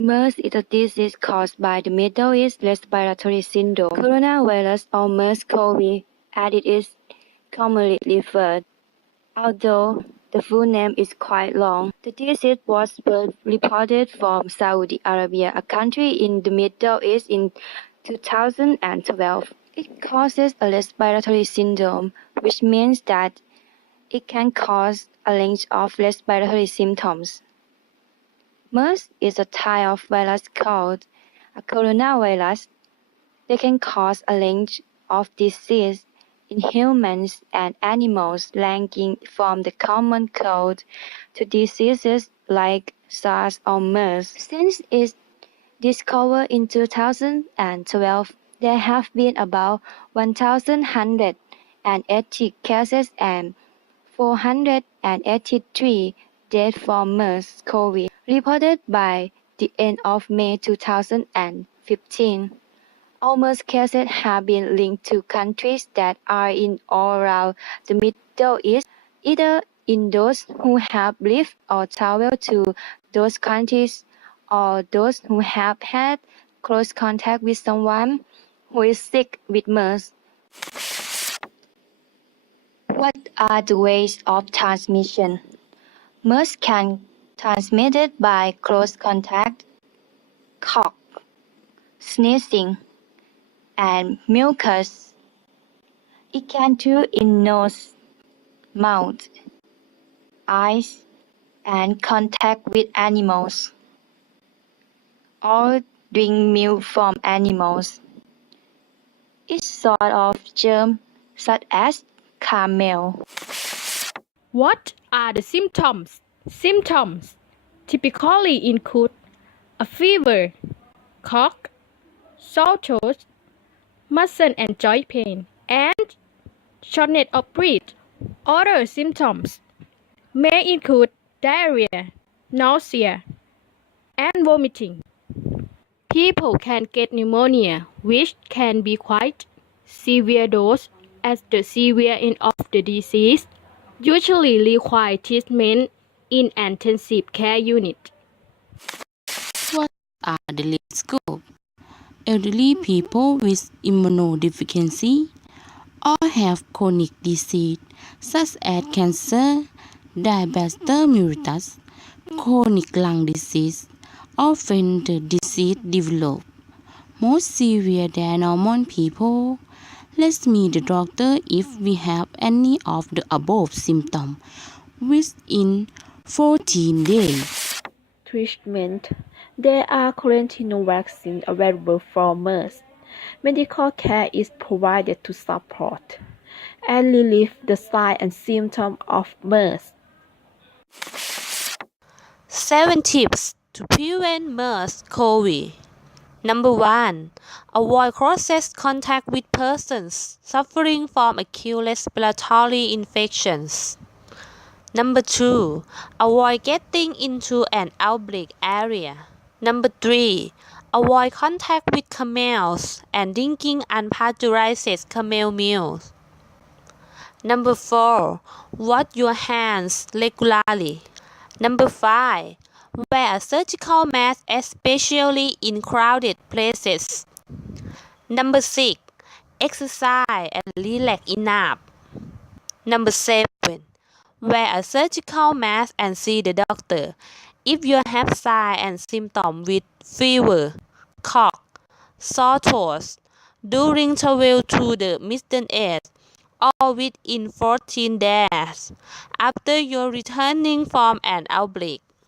MERS is a disease caused by the Middle East respiratory syndrome. Coronavirus or MERS-CoV, as it is commonly referred, although the full name is quite long. The disease was first reported from Saudi Arabia, a country in the Middle East, in 2012. It causes a respiratory syndrome, which means that it can cause a range of respiratory symptoms. MERS is a type of virus called a coronavirus. They can cause a range of disease in humans and animals, ranging from the common cold to diseases like SARS or MERS. Since its discovery in 2012, there have been about 1,180 cases and 483 deaths from MERS-CoV reported by the end of May 2015. All MERS cases have been linked to countries that are in or around the Middle East, either in those who have lived or traveled to those countries or those who have had close contact with someone who is sick with MERS. What are the ways of transmission? MERS can transmitted by close contact, cough, sneezing, and mucus. It can too in nose, mouth, eyes, and contact with animals, or drink milk from animals. It's sort of germ such as camel. What are the symptoms? Symptoms typically include a fever, cough, sore throat, muscle and joint pain, and shortness of breath. Other symptoms may include diarrhea, nausea, and vomiting. People can get pneumonia, which can be quite severe dose, as the severe end of the disease usually require treatment in an intensive care unit. What are the risk groups? Elderly people with immunodeficiency or have chronic disease such as cancer, diabetes mellitus, chronic lung disease, or when the disease develops more severe than normal people. Let's meet the doctor if we have any of the above symptoms within 14 days. Treatment. There are currently no vaccines available for MERS. Medical care is provided to support and relieve the signs and symptoms of MERS. 7 tips to prevent MERS-CoV. Number 1. Avoid close contact with persons suffering from acute respiratory infections. Number 2. Avoid getting into an outbreak area. Number 3. Avoid contact with camels and drinking unpasteurized camel milk. Number 4. Wash your hands regularly. Number 5. Wear a surgical mask, especially in crowded places. Number 6. Exercise and relax enough. Number 7. Wear a surgical mask and see the doctor if you have signs and symptoms with fever, cough, sore throat during travel to the Middle East, or within 14 days after you're returning from an outbreak.